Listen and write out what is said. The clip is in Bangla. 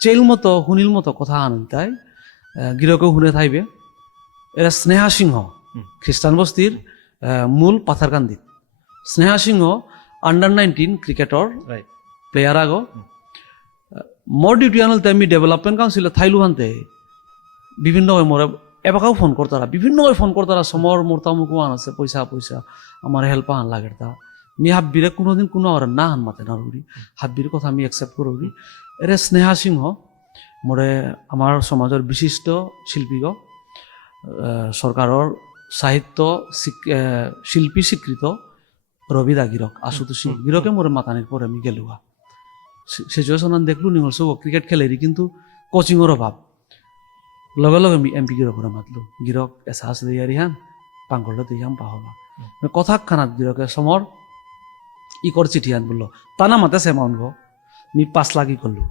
চেল মতো শুনিল মতো কথা আনুন তাই গিরকেও শুনে থাইবে এরা স্নেহা সিংহ খ্রিস্টান বস্তির মূল পাথারকান্দিত স্নেহা সিংহ আন্ডার-19 ক্রিকেটর প্লেয়ার আগো মোর ডিউটি আনলতে আমি ডেভেলপমেন্ট কাউন্সিলে থাইলু হানতে বিভিন্ন মোরে এবাকাও ফোন করতারা বিভিন্ন ফোন করতারা সমর মোরতা মুকু আন আছে পয়সা পয়সা আমার হেল্প আন লাগে তা আমি হাব্বিরে কোনোদিন কোনো আর না হান মাতে না রুড়ি হাব্বির কথা আমি একসেপ্ট করবি এরে স্নেহা সিংহ মোরে আমার সমাজের বিশিষ্ট শিল্পীগ সরকারের সাহিত্য শিল্পী স্বীকৃত রবিদা গিরক আশুতোষী গিরকে মোরে মাতানির পরে আমি গেলুয়া সিচুয়েশন দেখলু নিমলসো ক্রিকেট খেলেরি কিন্তু কোচিংয়ের অভাব লগে লগে আমি এমপি গিরক করে মাতলু গিরক এসাহাস দিয়ারি হান পাঙ্গলটা দিয়াম পাহবা কথা খানাত গিরকে সমর ই কর চিঠি আন বললো তা না মাতে সেমাউন গো আমি 5 লাখ করলু